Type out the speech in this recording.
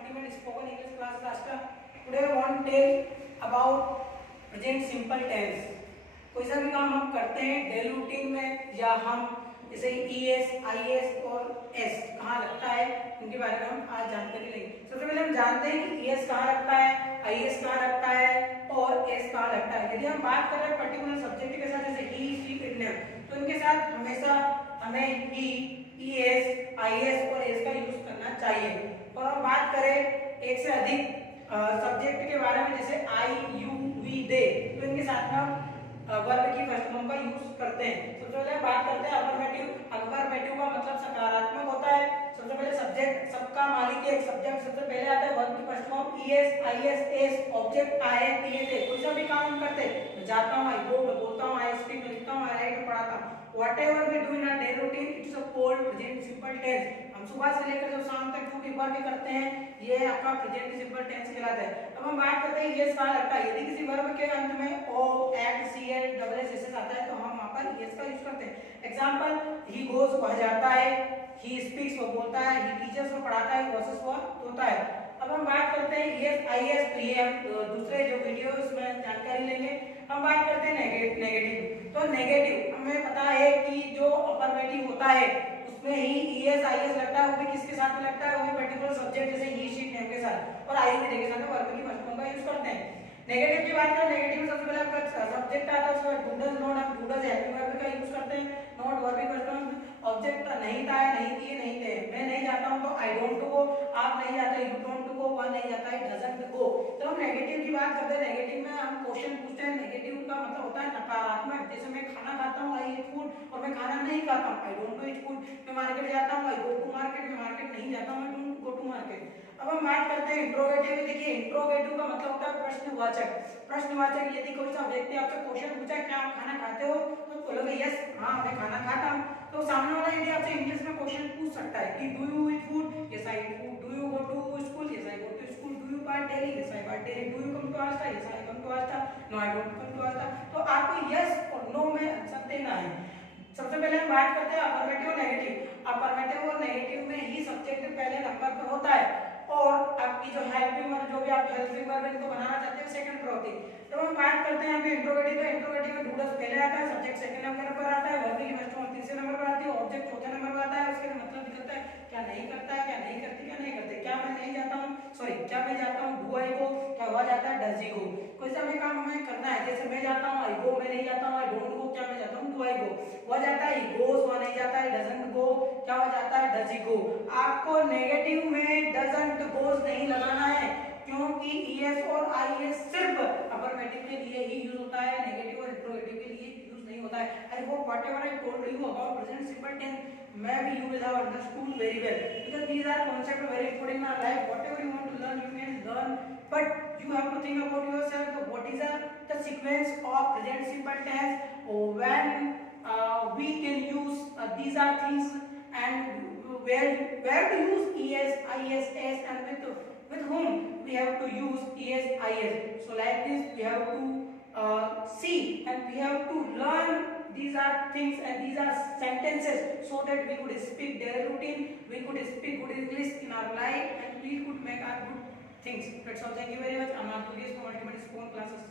Ultimate Spoken English Class Ashka. Today I want to tell about present simple tense. कोई सा भी काम हम करते हैं डेली रूटीन में या हम जैसे ES, IS और S कहाँ लगता है इनके बारे में हम आज जानकारी लेंगे। सबसे पहले हम जानते हैं कि ES कहाँ लगता है, IS कहाँ लगता है और S कहाँ लगता है। यदि हम बात कर रहे हैं पर्टिकुलर सब्जेक्ट के साथ जैसे he, she, it, them, तो इनके साथ हमेशा हमें he, ES, IS और S का यूज करना चाहिए। और हम बात करें एक से अधिक सब्जेक्ट के बारे में जैसे I, you, we, they, तो इनके साथ हम वर्ब की फर्स्ट फॉर्म का यूज करते हैं। सबसे पहले बात करते हैं अफर्मेटिव। अफर्मेटिव का मतलब सकारात्मक होता है। सबसे पहले सब्जेक्ट सबका मालिक एक सब्जेक्ट सबसे पहले आता है वर्ब की first form ES, IS, S, object I है, P है। कोई सा भी काम हम करते हैं, मैं जाता हूँ, I go, मैं बोलता हूँ, I speak, मैं लिखता हूँ, I write, मैं पढ़ाता हूँ। Whatever we do in our daily routine, it is a called present simple tense. हम सुबह से लेकर जब शाम तक जो भी वर्क करते हैं ये आपका प्रेजेंट सिंपल टेंस कहलाता है। अब हम बात करते हैं यस कहाँ लगता है। यदि किसी वर्ब के अंत में ओ, एट, सी, एल, डबल एस एस आता है तो हम वहाँ पर यस का यूज करते हैं। एग्जांपल, ही गोज वह जाता है, ही स्पीक्स वो बोलता है, ही टीचर्स वो पढ़ाता है, वर्सेस वो होता है। अब हम बात करते हैं यस, आई एस, तो ये हम दूसरे जो वीडियोस में जानकारी लेंगे। हम बात करते हैं नेगेटिव। तो नेगेटिव हमें पता है कि जो अफर्मेटिव होता है उसमें ही ES, IS लगता है, वो भी किसके साथ में लगता है, वो भी पर्टिकुलर सब्जेक्ट जैसे ही, शी, नेम के साथ और आई के साथ वर्ब की फर्स्ट फॉर्म का यूज करते हैं। नेगेटिव की बात करें, नेगेटिव में सबसे पहले आपका सब्जेक्ट आता है, उसके बाद डू डज नॉट, हम डू डज हेल्पिंग वर्ब का यूज करते हैं। नॉट वर्ब की फर्स्ट फॉर्म, ऑब्जेक्ट नहीं था, नहीं थी, नहीं थे। मैं नहीं जाता हूं तो आई डोंट गो, आप नहीं जाते यू डोंट गो, वह नहीं जाता है डजंट गो। तो हम नेगेटिव की बात करते हैं। नेगेटिव में हम क्वेश्चन पूछते हैं। नेगेटिव का मतलब होता है नकारात्मक। जैसे मैं खाना खाता हूं, आई ईट फूड, और मैं खाना नहीं खाता हूं, आई डोंट ईट फूड। मैं मार्केट जाता हूं, आई गो टू मार्केट, मैं मार्केट नहीं जाता हूं, I don't go to market. अब हम बात करते हैं इंट्रोगेटिव। देखिए इंट्रोगेटिव का मतलब होता है प्रश्नवाचक। प्रश्नवाचक, यदि कोई सा व्यक्ति आपसे क्वेश्चन पूछा क्या आप खाना खाते हो, तो बोलोगे यस, हाँ मैं खाना खाता हूं। तो सामने वाला यदि आपसे इंग्लिश में क्वेश्चन पूछ सकता है कि do you eat food, yes I eat food. Do you go to school, yes I go to school. Do you buy daily, yes I buy daily. Do you come to Aastha, yes I come to Aastha. No I don't come to Aastha. तो आपको yes और no में answer देना है। सबसे पहले हम बात करते हैं अफर्मेटिव और नेगेटिव। अफर्मेटिव और नेगेटिव में ही सब्जेक्ट पहले नंबर पर होता है और आपकी जो हेल्पिंग वर्ब, जो भी आप हेल्पिंग वर्ब इनको बनाना चाहते हैं, सेकंड पर होती है। तो हम बात करते हैं अभी इंट्रोगेटिव। इंट्रोगेटिव में डू डज पहले आता है, सब्जेक्ट सेकंड नंबर पर आता है, वर्ब की फर्स्ट फॉर्म तीसरे नंबर पर आती है, ऑब्जेक्ट चौथे नंबर पर आता है। उसके मतलब निकलता है क्या नहीं करता है, क्या नहीं करती, क्या नहीं करते। क्या मैं नहीं जाता हूं, सॉरी क्या मैं जाता हूं, डू आई गो, क्या हुआ जाता है, डज ही गो। कोई सा भी काम हमें करना है, जैसे मैं जाता हूं, आई गो, मैं नहीं जाता हूं, आई डोंट गो, क्या मैं जाता हूं, डू आई गो। हुआ जाता है ही गोस, हुआ नहीं जाता है डजंट गो, क्या हो जाता है, डज ही गो। आपको नेगेटिव में डजंट गोस नहीं लगाना है क्योंकि ES और IS सिर्फ अफर्मेटिव के लिए ही यूज होता है, नेगेटिव और इंट्रोगेटिव के लिए यूज नहीं होता है। I hope whatever I told you about present simple tense, maybe you will have understood very well because these are concepts very important in our life. Whatever you want to learn, you can learn, but you have to think about yourself. What is the sequence of present simple tense when we can use these are things, and where to use ES, IS, S, and with whom we have to use ES, IS. So like this we have to see and we have to learn these are things and these are sentences so that we could speak their routine, we could speak good English in our life, and we could make our good things. That's all. Thank you very much. I'm Arthur from Ultimate Spoken Classes.